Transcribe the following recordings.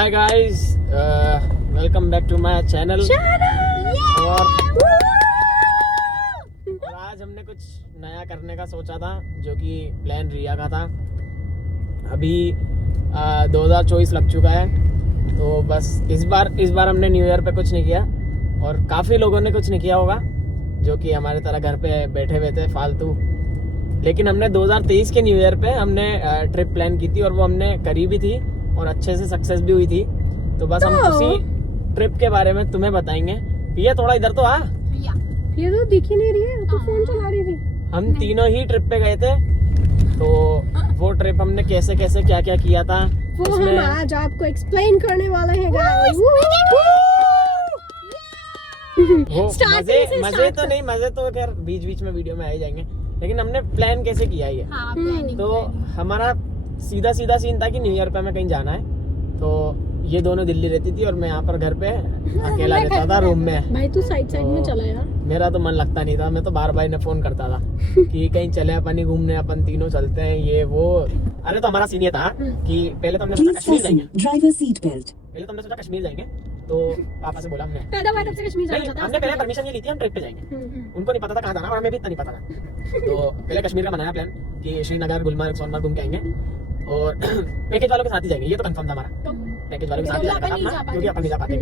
Hi guys, welcome back to my channel. और आज हमने कुछ नया करने का सोचा था, जो कि प्लान रिया का था। अभी 2024 लग चुका है, तो बस इस बार हमने न्यू ईयर पे कुछ नहीं किया, और काफ़ी लोगों ने कुछ नहीं किया होगा जो कि हमारे तरह घर पे बैठे हुए थे फालतू। लेकिन हमने 2023 के न्यू ईयर पे हमने ट्रिप प्लान की थी, और वो हमने करी भी थी और अच्छे से सक्सेस भी हुई थी। तो बस हम उसी ट्रिप के बारे में तुम्हें बताएंगे। ये थोड़ा इधर तो आ, ये तो दिख ही नहीं रही है, तो फोन चला रही थी। हम तीनों ही ट्रिप पे गए थे, तो वो ट्रिप हमने कैसे कैसे क्या क्या किया था वो हम आज आपको एक्सप्लेन करने वाले हैं गाइस। वो मजे तो नहीं, मजे तो खैर बीच बीच में वीडियो में आ ही जाएंगे, लेकिन हमने प्लान कैसे किया ये। तो हमारा सीधा सीन था कि न्यू ईयर पे हमें कहीं जाना है। तो ये दोनों दिल्ली रहती थी और मैं यहाँ पर घर पे अकेला रहता था रूम में। भाई तू साइड में चला यार। मेरा तो मन लगता नहीं था, मैं तो बार ने फोन करता था कि कहीं चले अपन ही घूमने, अपन तीनों चलते हैं ये वो। अरे तो हमारा सीन ये था कि पहले तो हमने सोचा कश्मीर जाएंगे, ड्राइवर सीट बेल्ट। पहले तो हमने सोचा कश्मीर जाएंगे। तो पापा से बोला हमने, कश्मीर जाना चाहता हमने पहले परमिशन ये ली थी हम ट्रिप पे जाएंगे। उनको नहीं पता था कहाँ जाना, और हमें भी इतना नहीं पता था। तो पहले कश्मीर का बनाया प्लान कि श्रीनगर, गुलमर्ग, सोनमर्ग घूम के आएंगे, और पैकेज वालों के साथ ही जाएंगे। ये तो कंफर्म था हमारा, पैकेज वालों के साथ ही जाना था अपना, क्योंकि अपन नहीं जा पाते।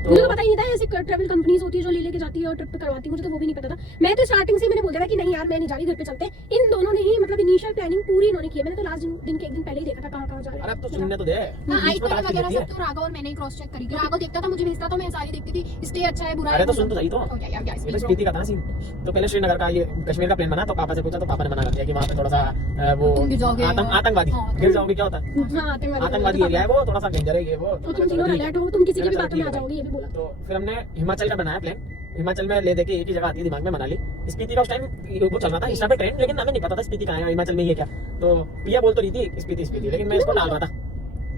मुझे तो पता ही नहीं था ऐसी ट्रैवल कंपनीज होती है जो लेके जाती है और ट्रिप पे करवाती है, मुझे तो वो भी नहीं पता था। मैं तो स्टार्टिंग से मैंने बोल दिया था कि नहीं यार मैं नहीं जा रही, घर पे चलते हैं। इन दोनों ने ही मतलब इनिशियल प्लानिंग पूरी इन्होंने की है। मैंने तो लास्ट दिन के एक दिन पहले ही देखा था कहाँ जा रहे हैं। अरे अब तो सुनने तो दे, आईपीएल वगैरह सब तो राघव और मैंने ही क्रॉस चेक करी थी। राघव देखता था, मुझे भेजता था, मैं सारी देखती थी, स्टे अच्छा है बुरा है। अरे तो सुन तो सही, तो ये तो स्पीति का था सीन। तो पहले श्रीनगर का ये कश्मीर का प्लान बना, तो पापा से पूछा, तो पापा ने मना कर दिया कि वहाँ पे थोड़ा सा वो आतंकवादी गिर जाओगे। क्या होता है आतंकवादी एरिया है, वो थोड़ा सा डेंजर है ये वो। तुम तीनों अलर्ट हो, तुम किसी की भी बातों में आ जाओगे, ये भी बोला। तो फिर हमने हिमाचल का बनाया प्लान। हिमाचल में ले देके एक ही जगह आती है दिमाग में, मनाली। स्पीति का उस टाइम वो चल रहा था इंस्टा पे ट्रेंड, लेकिन हमें नहीं पता था स्पीति कहाँ है, हिमाचल में ही है क्या। तो पिया बोल तो रही थी स्पीति, लेकिन मैं इसको डाल रहा था।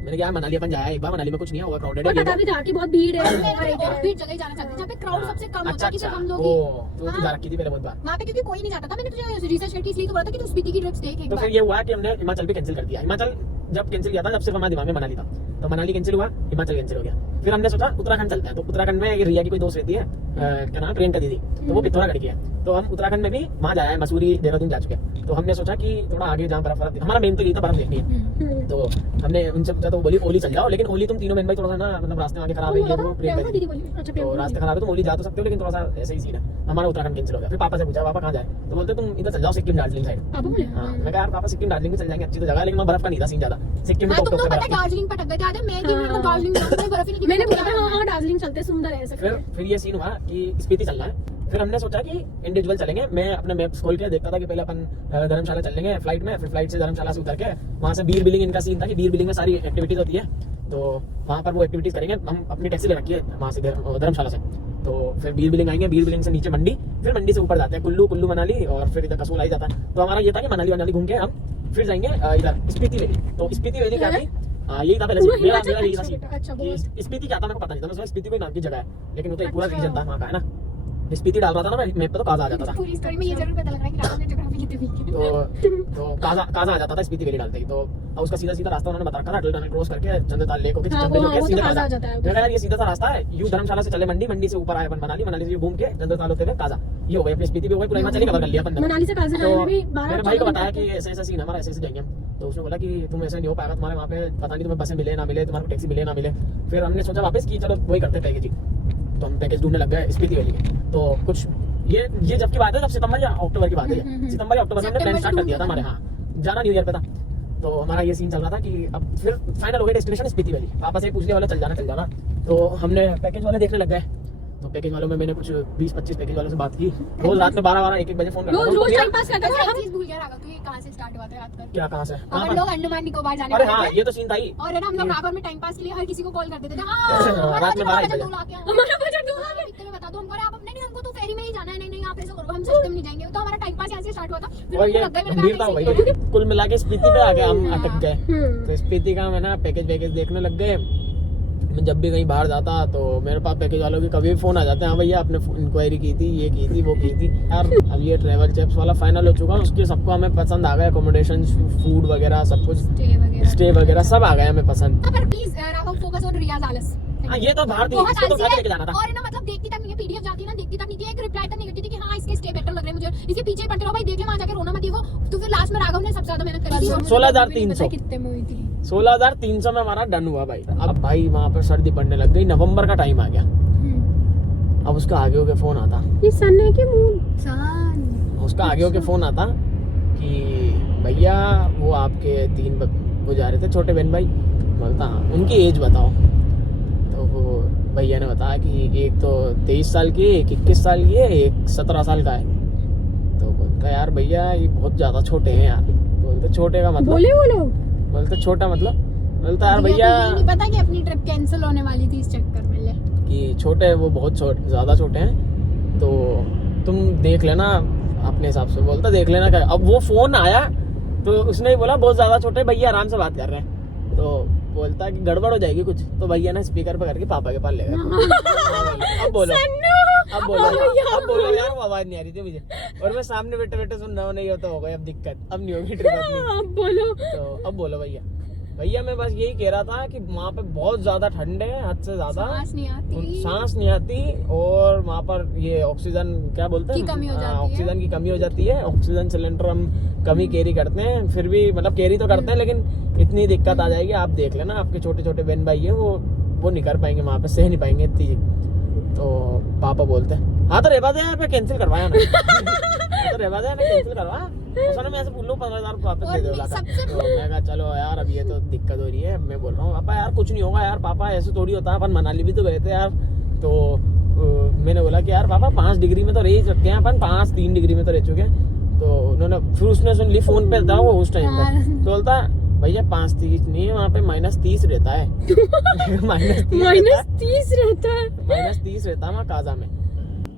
मैंने कहा मनाली अपन जाया एक बार, मनाली में कुछ नहीं है, ओवर क्राउडेड है। पता भी था कि बहुत भीड़ है, भीड़ जगह जाना चाहते हैं जहाँ पे क्राउड सबसे कम होता है, कि हम लोग तो जा रखी थी पहले बहुत बार वहाँ पे, क्योंकि कोई नहीं जाता था। मैंने तुझे रिसर्च करके इसलिए तो बोला था कि तू स्पीति की ट्रिप्स देख एक तो बार। फिर ये हुआ कि हमने हिमाचल भी कैंसिल कर दिया। हिमाचल जब कैंसिल किया था, जब सिर्फ हमारे दिमाग में मनाली था, तो मनाली कैंसिल हुआ, हिमाचल कैंसिल हो गया। फिर हमने सोचा उत्तराखंड चलते हैं। तो उत्तराखंड में रिया की कोई दोस्त रहती है, क्या नाम, प्रियंका दीदी, तो वो पिथौरागढ़ की है। तो हम उत्तराखंड में भी वहाँ जाया है, मसूरी, देहरादून जा चुके हैं। तो हमने सोचा कि थोड़ा आगे जहाँ बर्फ, हमारा मेन तो ये था बर्फ देखनी है। तो हमने उनसे पूछा, तो बोली ओली चल जाओ, लेकिन ओली तुम तीनों बहन भाई थोड़ा सा ना, मतलब रास्ते आगे खराब है, ये वो प्रियंका दीदी, तो रास्ते खराब है, तुम ओली जा तो सकते हो, लेकिन थोड़ा सा ऐसे ही सीन है। हमारा उत्तराखंड कैंसिल हो गया। फिर पापा से पूछा, पापा कहाँ जाए, तो बोलते तुम इधर चल जाओ, सिक्किम दार्जिलिंग साइड। हाँ, मैं कहा यार पापा सिक्किम दार्जिलिंग में चल जाएंगे, अच्छी तो जगह है, लेकिन वहाँ बर्फ का नहीं था सीन ज्यादा। सिक्किम में तुम लोग पता है दार्जिलिंग पर टक गए थे, मैं कि दार्जिलिंग में बर्फ ही नहीं। मैंने बोला था हाँ दार्जिलिंग चलते, सुंदर है। फिर ये सीन हुआ कि स्पीति चलना है। फिर हमने सोचा कि इंडिविजुअल चलेंगे। मैं अपने मैप्स खोल के देखता था कि पहले अपन धर्मशाला चलेंगे फ्लाइट में, फिर फ्लाइट से धर्मशाला से उतर के वहाँ से बीर बिलिंग, इनका सीन था कि बीर बिलिंग में सारी एक्टिविटीज होती है, तो वहाँ पर वो एक्टिविटीज करेंगे। हम अपनी टैक्सी ले रखी है वहाँ से धर्मशाला से। तो फिर बीर बिलिंग आएंगे, बीर बिलिंग से नीचे मंडी, फिर मंडी से ऊपर जाते हैं कुल्लू मनाली, और फिर इधर कसोल आ जाता है। तो हमारा ये था कि मनाली घूम के हम फिर जाएंगे इधर स्पीति वैली। तो स्पीति वैली क्या थी, यही था पहले मेरा यही था सीन। स्पीति क्या था मेरे को पता नहीं था, मैं स्पीति कोई नाम की जगह है, लेकिन वो तो एक पूरा रीजन था वहाँ का, है ना। स्पीति डाल रहा था ना मैं मैप पे, तो काजा आ जाता था। पूरी स्टोरी में ये जरूर पता लग रहा है कि राघव ने ज्योग्राफी की थी। तो काजा आ जाता था स्पीति वैली डालते ही। तो उसका सीधा रास्ता उन्होंने बता रखा था, अटल टनल क्रॉस करके चंद्रताल लेक होके सीधा काजा आ जाता है। यार ये सीधा सा रास्ता है, यू धर्मशाला से चले मंडी से ऊपर आए अपन मनाली से घूम के चंद्रताल होते हुए काजा। ये हो गया अपनी स्पीति भी हो गई, पूरा हिमाचल कवर कर लिया अपन। मनाली से काजा जाने में भी 12 मेरे भाई को बताया कि ऐसा सीन हमारा, ऐसे जाएंगे हम। तो उसने बोला कि तुम ऐसे नहीं हो पाएगा, तुम्हारे वहाँ पे पता नहीं तुम्हें बसें मिले ना मिले, तुम्हारे टैक्सी मिले ना मिले। फिर हमने सोचा वापस कि चलो वही करते पैकेजिंग। तो हम पैकेज ढूंढने लग गए स्पीति वैली के। तो कुछ ये जब की बात है, जब सितंबर या अक्टूबर की बात है, सितंबर या अक्टूबर में हमने प्लान स्टार्ट कर दिया था हमारे। हाँ, जाना न्यू ईयर पे था। तो हमारा ये सीन चल रहा था कि अब फिर फाइनल हो गया डेस्टिनेशन स्पीति वैली। पापा से पूछने वाला चल जाना। तो हमने पैकेज वाले देखने लग गए। तो पैकेज वालों में मैंने कुछ 20-25 पैकेज वालों से बात की। रोज रात में 12 1 बजे फोन करता हूं। रोज टाइम पास करते थे हम। चीज भूल गया राघव कि कहां से स्टार्ट हुआ था रात पर। क्या कहां से? हम लोग अंडमान निकोबार जाने अरे वाले हाँ, थे। ये तो सीन था ही। और है ना, हम लोग राघव में टाइम पास के लिए हर किसी को कॉल कर देते थे। रात में 12 बजे हमारा बजट 2 लाख है, इतने में बता दो हमको। आप नहीं, हमको तो फेरी में ही जाना है। नहीं आप ऐसा करो, हम सिस्टम नहीं जाएंगे। तो हमारा टाइम पास यहाँ से स्टार्ट हुआ था। और ये गंभीरता हो गई। कुल मिला के स्पीति पे आ गए हम, अटक गए। तो स्पीति का मैं ना पैकेज देखने लग गए। मैं जब भी कहीं बाहर जाता तो मेरे पास पैकेज वालों के कभी भी फोन आ जाते हैं, हाँ भैया आपने इंक्वायरी की थी, ये की थी, वो की थी। यार अब ये ट्रैवल चैप्स वाला फाइनल हो चुका है, उसके सबको हमें पसंद आ गया। अकोमोडेशन, फूड वगैरह सब कुछ, स्टे वगैरह सब आ गया हमें पसंद। पर प्लीज राघव फोकस आलस और रियाज आलस। हाँ ये तो बाहर थी, बहुत इसको तो आलसी उठा के है। लेके जाना था। और है ना मतलब देखती तक नहीं है, पीडीएफ जाती है ना, देखती तक नहीं थी, एक रिप्लाई तक नहीं करती थी कि हाँ इसके स्टे बेटर लग रहे हैं मुझे, इसके पीछे ही पड़ते रहो भाई, देख ले वहां जाके रोना मत, ये वो। तो फिर लास्ट में राघव ने सबसे ज्यादा मेहनत करी थी। 16,300 कितने में हुई थी? 16,300 में हमारा डन हुआ भाई। अब भाई वहाँ पर सर्दी पड़ने लग गई, नवंबर का टाइम आ गया। अब उसका आगे होके फोन आता, ये सन है कि मून? उसका आगे होके फोन आता कि भैया वो आपके 3 वो जा रहे थे छोटे बहन भाई। बोलता हाँ, उनकी एज बताओ। तो वो भैया ने बताया कि एक तो 23 साल की है, एक 21 साल की है, एक 17 साल का है। तो बोलता यार भैया ये बहुत ज्यादा छोटे हैं यार। बोलते छोटे का मतलब? बोले वो लोग बोलते छोटा मतलब? बोलता यार भैया भैया को ये नहीं पता कि अपनी ट्रिप कैंसिल होने वाली थी इस चक्कर में। ले कि छोटे, वो बहुत ज्यादा छोटे हैं, तो तुम देख लेना अपने हिसाब से। बोलता देख लेना क्या। अब वो फोन आया तो उसने ही बोला बहुत ज्यादा छोटे, भैया आराम से बात कर रहे हैं। तो बोलता कि गड़बड़ हो जाएगी कुछ, तो भैया ने स्पीकर पे करके पापा के पास ले गया। अब बोलो, अब बोलो यार, वो आवाज नहीं आ रही थी मुझे, और मैं सामने बैठे बैठे सुन रहा हूँ। नहीं होता, हो गई अब दिक्कत, अब नहीं होगी ट्रिप अपनी। अब बोलो। तो अब बोलो भैया मैं बस यही कह रहा था कि वहाँ पे बहुत ज्यादा ठंड है, हद से ज्यादा, सांस नहीं आती, सांस नहीं आती, और वहाँ पर ये ऑक्सीजन क्या बोलते हैं, की कमी हो जाती है। ऑक्सीजन की कमी हो जाती है। ऑक्सीजन सिलेंडर हम कमी कैरी करते हैं, फिर भी मतलब कैरी तो करते हैं, लेकिन इतनी दिक्कत आ जाएगी। आप देख लेना, आपके छोटे छोटे बहन भाई है, वो नहीं कर पाएंगे वहाँ पे, सह नहीं पाएंगे इतनी। तो पापा बोलते हैं हाँ तो रहवा दे यार, मैं कैंसिल करवाया ना। तो रहवा दे यार, मैं कैंसिल करवा, उसने मैं ऐसे बोल लो 15,000 वापस दे दो। तो मैं कहा चलो यार अब ये तो दिक्कत हो रही है। मैं बोल रहा हूँ पापा यार कुछ नहीं होगा यार, पापा ऐसे थोड़ी होता है, अपन मनाली भी तो गए थे यार। तो मैंने बोला कि यार पापा 5 डिग्री में तो रह ही सकते हैं अपन, 3 डिग्री में तो रह चुके हैं। तो उन्होंने फिर उसने सुन ली, फोन पे था वो उस टाइम पे, तो बोलता भैया 5-30 नहीं है, वहाँ पे -30 रहता है। -30 रहता है। -30 रहता है वहाँ काजा में।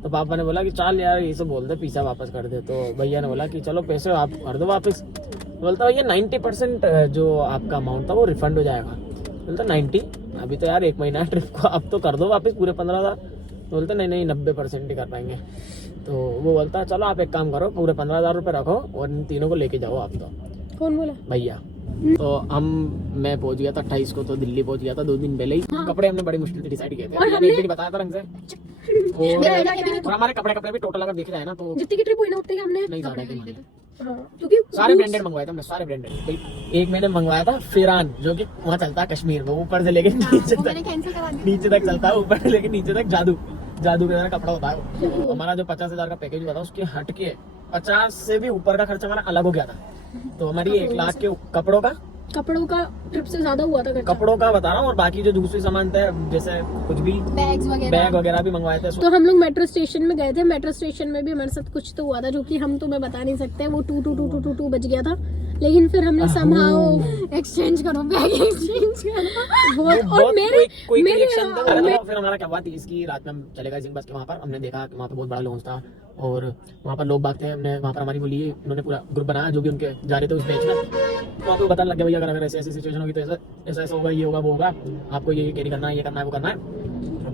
तो पापा ने बोला कि चल यार ये सब बोल दे, पैसा वापस कर दे। तो भैया ने बोला कि चलो पैसे आप कर दो वापस। बोलता भैया 90% जो आपका अमाउंट था वो रिफंड हो जाएगा। बोलता 90? अभी तो यार 1 महीना ट्रिप को, अब तो कर दो वापस पूरे 15,000। तो बोलता नहीं 90% ही कर पाएंगे। तो वो बोलता चलो आप एक काम करो, पूरे 15,000 रुपये रखो और इन तीनों को लेके जाओ आप। तो कौन बोला? भैया। तो मैं पहुंच गया था 28 को, तो दिल्ली पहुंच गया था 2 दिन पहले ही। कपड़े हमने बड़ी मुश्किल से डिसाइड किए थे, मैंने एक दिन बताया था रंग से। और हमारे कपड़े भी टोटल अगर देखे जाए ना तो जितनी की ट्रिप हुई ना उतने ही हमने नहीं ज्यादा थे। क्योंकि सारे ब्रांडेड मंगवाए थे हमने, सारे ब्रांडेड। एक मैंने मंगवाया था फिरान, जो कि वहाँ चलता है कश्मीर में, ऊपर से लेके नीचे मैंने तक, कैंसिल करवा दिया। नीचे तक चलता है, ऊपर से लेके नीचे तक जादू के तरह कपड़ा होता है वो। हमारा जो 50,000 का पैकेज हुआ था उसके हट के 50 से भी ऊपर का खर्चा हमारा अलग हो गया था। तो हमारी 1 लाख के कपड़ों का ट्रिप से ज्यादा हुआ था खर्चा। कपड़ों का बता रहा हूँ, और बाकी जो दूसरी सामान थे जैसे कुछ भी बैग वगैरह भी मंगवाए थे। तो हम लोग मेट्रो स्टेशन में गए थे। मेट्रो स्टेशन में भी हमारे साथ कुछ तो हुआ था जो कि हम तुम्हें बता नहीं सकते। वो 2 बज गया था, लेकिन फिर हमने somehow एक्सचेंज करो, बैग एक्सचेंज करो। और मेरे फिर हमारा क्या हुआ थी, इसकी रात में हम चले गए बस के वहाँ पर। हमने देखा कि वहाँ पर बहुत बड़ा लॉन्च था और वहाँ पर लोग बाग थे। हमने वहाँ पर हमारी बोली, उन्होंने पूरा ग्रुप बनाया जो भी उनके जा रहे थे उस बैच में। वहाँ पे बताने लग गया भैया अगर ऐसे ऐसी सिचुएशन होगी तो ऐसा होगा, ये होगा वो होगा, आपको ये कैरी करना है, ये करना है, वो करना है।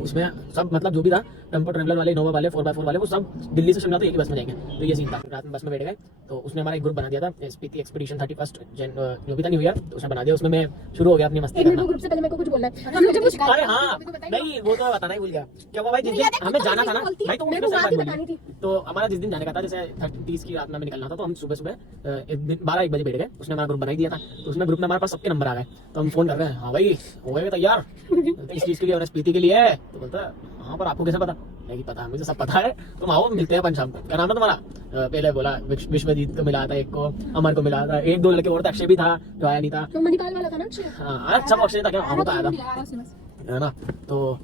उसमें सब मतलब जो भी था, टेम्पो ट्रेवलर वाले, इनोवा वाले, 4x4 वाले, वो सब दिल्ली से शिमला तो एक ही बस में जाएंगे। तो ये सीन था। रात में बस में बैठ गए, तो उसने हमारा एक ग्रुप बना दिया था, स्पीति एक्सपीडिशन 31 जो भी था न्यू ईयर, तो उसने बना दिया। उसमें मैं शुरू हो गया अपनी मस्ती करना। ग्रुप से पहले मेरे को कुछ बोलना है। हम लोग जब उस अरे हाँ नहीं, वो तो बताना ही भूल गया। क्या हुआ भाई, जिस दिन हमें जाना था ना भाई, तो मेरे को बात ही बतानी थी। तो हमारा जिस दिन जाने का था, जैसे 30 की रात में निकलना था, तो हम सुबह 12-1 बजे बैठ गए। उसने हमारा ग्रुप बना दिया था, तो उसमें ग्रुप में हमारे पास सबके नंबर आ गए। तो हम फोन कर रहे हैं, हाँ भाई हो गए तैयार इस चीज के लिए, स्पीति के लिए है। तो बोलता हाँ पर आपको कैसे पता? नहीं पता, मुझे सब पता है, तुम आओ मिलते हैं अपन शाम को। क्या नाम है तुम्हारा? पहले बोला विश्वजीत को मिला था, एक को अमर को मिला था, 1-2 लड़के और थे, अक्षय भी था जो आया नहीं था। तो मणिपाल वाला था ना अक्षय? हाँ सब अक्षय था क्या? हाँ वो तो आया था, है ना। तो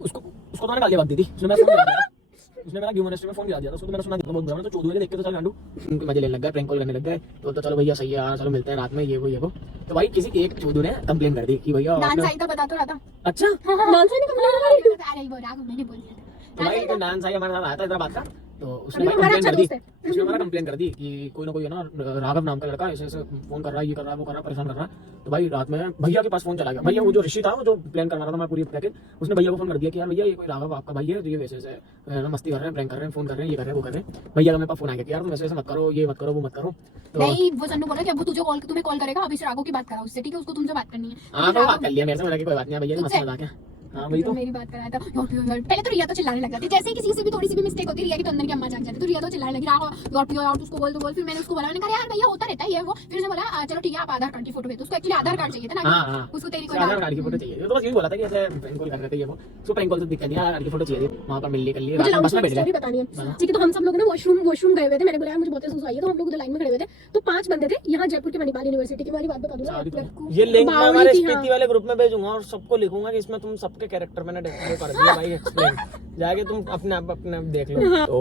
उसको तो मैंने गाली बात दी थी। उसने मेरा यूनिवर्सिटी में फोन गिरा दिया था, उसको तो मैंने सुना दिया बहुत बुरा। तो चोदू देख के तो चल गांडू उनके मजे लेने लग गए, प्रैंक कॉल करने लग गए। तो चलो भैया सही है यार, चलो मिलते हैं रात में, ये वो। तो भाई किसी एक चोदू ने कंप्लेन कर दी कि भैया डांस आई तो बता तो रहा था। अच्छा डांसर ने कंप्लेन करी। अरे वो राघव मैंने बोल दिया था। तो भाई एक डांस आई हमारे साथ आया था इधर बात का, तो उसने अभी भाई हमारा कंप्लेन अच्छा कर दी। दोस्त है। उसने हमारा कंप्लेन कर दी कि कोई ना कोई है ना राघव नाम का लड़का ऐसे ऐसे फोन कर रहा है, ये कर रहा है, वो कर रहा है, परेशान कर रहा है। तो भाई रात में भैया के पास फोन चला गया। भैया वो जो ऋषि था, वो जो प्लान करवा रहा था मैं पूरी पैकेज, उसने भैया को फोन कर दिया कि यार भैया ये कोई राघव आपका भाई है, तो ये वैसे ऐसे ना मस्ती कर रहे हैं, प्रैंक कर रहे हैं, फोन कर रहे हैं, ये कर रहे हैं, वो कर रहे हैं। भैया का मेरे पास फोन आ गया कि यार तुम ऐसे ऐसे मत करो, ये मत करो, वो मत करो। तो नहीं, वो सन्नू बोला कि अब वो तुम्हें कॉल करेगा, अभी से राघव की बात करा उससे, ठीक है? उसको तुमसे बात करनी है। हाँ तो बात कर लिया मेरे से, मैंने कहा कोई बात नहीं भैया, मस्त मजाक है। हाँ वही तो मेरी बात कराया था। पहले तो रिया तो चिल्लाने लग जाती, जैसे ही किसी से भी थोड़ी सी भी मिस्टेक होती है रिया की तो अंदर की अम्मा जाग जाती, तो रिया तो चिल्लाने लगी, राघव लौट पियो यार, उसको बोल तो बोल। फिर मैंने उसको बोला, मैंने कहा यार भैया होता रहता है ये वो। फिर उसने बोला चलो ठीक है, आप आधार कार्ड की फोटो भेजो। उसको एक्चुअली आधार कार्ड चाहिए था ना, हाँ उसको तेरी कोई आधार कार्ड की फोटो चाहिए। तो बस यही बोला था कि ऐसे प्रैंक कॉल कर रहे थे ये वो, उसको प्रैंक कॉल से दिक्कत नहीं, आधार कार्ड की फोटो चाहिए थी, वहाँ पर मिल ली कर लिए, मुझे बस में बैठ स्टोरी गए। बतानी है। ठीक है, तो हम सब लोग ना वॉशरूम गए हुए थे। मैंने बोला यार मुझे बहुत सुसु आई है, तो हम लोग उधर लाइन में खड़े हुए थे। तो 5 बंदे थे यहाँ जयपुर के मणिपाल यूनिवर्सिटी की। वाली बात बता दूं ना, ये लिंक मैं हमारे बावली थी, स्पीति वाले ग्रुप में भेजूंगा और सबको लिखूंगा कि इसमें तुम सबके कैरेक्टर मैंने वो कर दिया भाई, एक्सप्लेन जाके तुम अपने आप देख लो। तो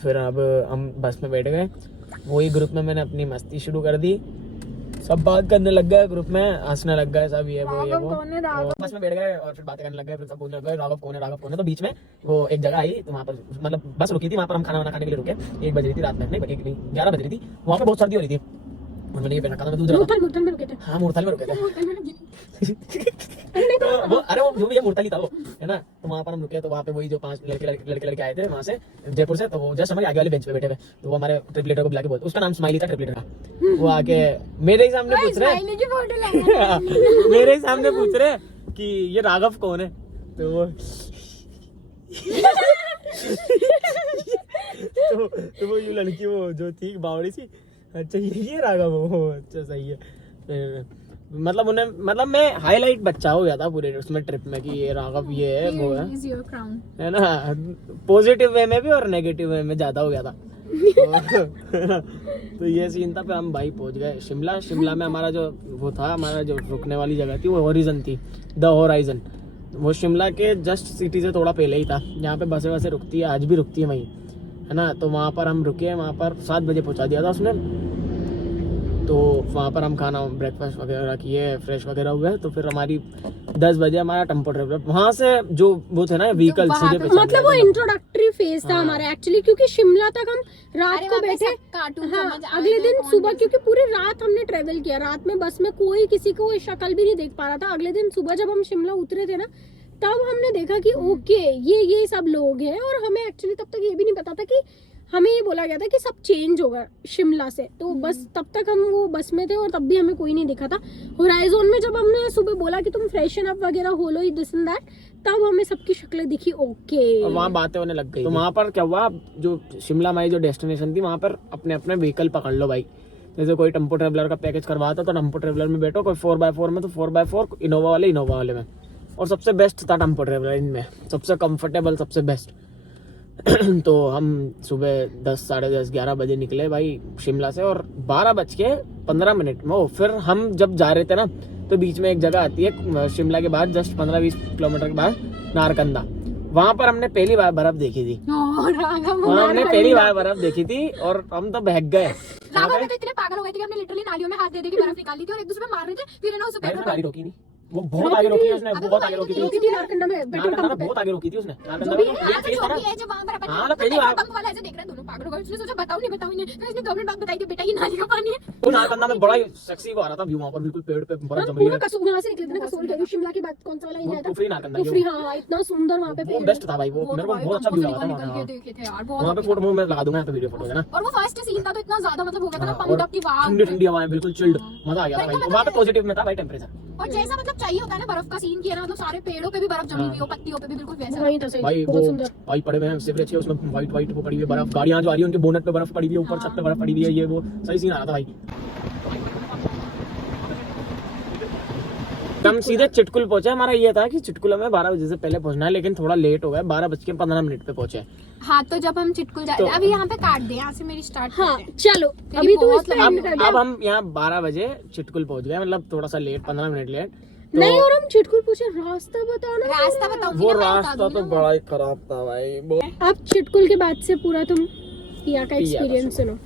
फिर अब हम बस में बैठ गए, वही ग्रुप में मैंने अपनी मस्ती शुरू कर दी, सब बात करने लग गए ग्रुप में, हंसने लग गए सब, ये वो तो बस में बैठ गए और फिर बातें करने लग गए। फिर सब बोलने लग गए राघव कौन है, राघव कौन है। तो बीच में वो एक जगह आई, तो वहाँ पर मतलब बस रुकी थी, वहाँ पर हम खाना वाना खाने के लिए रुके। 1 बज रही थी रात में, नहीं 11 बज रही थी। वहाँ पे बहुत सर्दी हो रही थी और मैंने ये पहन रखा था, मैं दूध मुरथल में रुके थे। हाँ मूर्थल में रुके थे। तो वो अरे वो जो भी मूर्थल ही था वो, है ना। तो वहाँ पर हम रुके, तो वहाँ पे वही जो 5 लड़के आए थे वहाँ से जयपुर से, तो वो जस्ट हमारे आगे वाले बेंच पे बैठे हुए। तो वो हमारे ट्रिपलेटर को बुला के बोलते, उसका नाम स्माइली था ट्रिपलेटर का। वो आके मेरे ही सामने पूछ रहे मेरे ही सामने पूछ रहे कि ये राघव कौन है। तो वो तो वो ये लड़की वो जो थी बावड़ी सी, अच्छा ये राघव हो, अच्छा सही है। फिर मतलब उन्हें मतलब मैं हाईलाइट बच्चा हो गया था पूरे उसमें ट्रिप में कि ये राघव ये है वो है ना, पॉजिटिव वे में भी और नेगेटिव वे में ज्यादा हो गया था। तो ये सीन था। फिर हम भाई पहुंच गए शिमला। शिमला में हमारा जो वो था, हमारा जो रुकने वाली जगह थी वो हॉरिजन थी, द होराइजन। वो शिमला के जस्ट सिटी से थोड़ा पहले ही था, जहाँ पे बसें वसें रुकती है, आज भी रुकती है वहीं, है ना। तो वहाँ पर हम रुके, वहाँ पर 7 बजे पहुँचा दिया था उसने। तो वहाँ पर हम खाना ब्रेकफास्ट वगैरह किए, फ्रेश वगैरह हुए। तो फिर हमारी 10 बजे हमारा टेम्पो ट्रेवलर वहाँ से जो वो थे ना व्हीकल सीधे पे मतलब वो इंट्रोडक्टरी फेज था हमारा एक्चुअली, क्योंकि शिमला तक हम रात को बैठे। हाँ, अगले दिन सुबह, क्योंकि पूरी रात हमने ट्रेवल किया, रात में बस में कोई किसी को शक्ल भी नहीं देख पा रहा था। अगले दिन सुबह जब हम शिमला उतरे थे ना, तब हमने देखा कि ओके ये सब लोग हैं। और हमें एक्चुअली तब तक ये भी नहीं पता था कि हमें ये बोला गया था कि सब चेंज होगा शिमला से। तो बस तब तक हम वो बस में थे और तब भी हमें कोई नहीं दिखा था। होराइजन में जब हमने सुबह बोला कि तुम फ्रेशन अप वगैरह हो लो, दिस एंड दैट, तब हमें सबकी शक्लें दिखी। ओके, और वहाँ बातें होने लग गई। तो वहाँ पर क्या हुआ, जो शिमला हमारी जो डेस्टिनेशन थी, वहाँ पर अपने अपने व्हीकल पकड़ लो भाई। जैसे कोई टेम्पो ट्रेवलर का पैकेज करवाता तो टेम्पो ट्रेवलर में बैठो, कोई 4x4 में तो 4x4, इनोवा वाले में। और सबसे बेस्ट था टेम्पो ट्रेवलर, इनमें सबसे कंफर्टेबल, सबसे बेस्ट। तो हम सुबह 10, साढ़े 10, 11 बजे निकले भाई शिमला से, और 12:15 में फिर हम जब जा रहे थे ना, तो बीच में एक जगह आती है शिमला के बाद जस्ट 15-20 किलोमीटर के बाद, नारकंदा। वहां पर हमने पहली बार बर्फ देखी थी। वहाँ हमने पहली बार बर्फ देखी थी और हम तो बहक गए। राघव ने तो इतने पागल हो गए थे कि हमने लिटरली नालियों में हाथ दे के बर्फ निकाली थी और एक दूसरे में मार रहे थे। फिर है ना उसे गाड़ी रोकी नहीं, वो बहुत आगे रोकी उसने, बहुत आगे रोकी थी नारकंडा में पेट्रोल नारकंदा पंप में, पे। बहुत आगे रोकी थी उसने नारकंदा में। ये फेस था ना, जब वहां पर अपन हाँ ना पहली बार पंप वाला ऐसे देख रहे हैं, दोनों पागल हो गए। उसने सोचा बताओ नहीं फिर इसने गवर्नमेंट बात बताई कि बेटा ये नाली का पानी है। वो नारकंदा में बड़ा ही सेक्सी वो आ रहा था व्यू, वहाँ पर बिल्कुल पेड़ पे बर्फ जम रही पूरा है। कसोल, वहाँ से निकले थे ना, कसोल गए शिमला के बाद कौन सा वाला एरिया था? कुफरी नारकंदा, कुफरी। हाँ, इतना सुंदर वहाँ पे वो बेस्ट था भाई। वो मेरे को बहुत अच्छा व्यू लगा था वहाँ पे। फोटो मैं लगा दूंगा वीडियो फोटो है ना। और वो फर्स्ट सीन था तो इतना ज्यादा मतलब हो गया था ना, पंप अप की वाव, ठंडी ठंडी हवाएं, बिल्कुल चिल्ड, मजा आ गया था भाई। वहाँ पे पॉजिटिव में था भाई टेम्परेचर। और जैसा मतलब चाहिए होता है ना बर्फ का सीन किया ना, मतलब सारे पेड़ों पे भी बर्फ जमी हुई हो, पत्तियों पे भी बिल्कुल वैसा। वहीं था सही, भाई बहुत वो सुंदर। भाई पड़े हुए हैं इससे भी अच्छे, उसमें व्हाइट वो पड़ी हुई बर्फ, गाड़ियां जो आ रही है उनके बोनट पे बर्फ पड़ी हुई है, ऊपर छत पे बर्फ पड़ी हुई है, ये वो सही सीन आ रहा था भाई। हम सीधे चिटकुल पहुंचे। हमारा ये था कि चिटकुल हमें 12 बजे से पहले पहुंचना है, लेकिन थोड़ा लेट हो गया, 12:15 पे पहुंचे। हाँ, तो जब हम चिटकुल जाए तो- अभी यहाँ पे काट दे, यहाँ से मेरी स्टार्ट हाँ चलो, अभी तो बहुत इसका end कर दिया। अब हम यहाँ 12 बजे चिटकुल पहुंच गए, मतलब थोड़ा सा लेट, 15 मिनट लेट। तो नहीं, और हम चिटकुल पूछे रास्ता बताना। रास्ता बताऊंगी वो ना, मैं बता रास्ता दूंगी तो ना। बड़ा ही खराब था भाई। अब चिटकुल के बाद से पूरा तुम पिया का एक्सपीरियंस सुनो।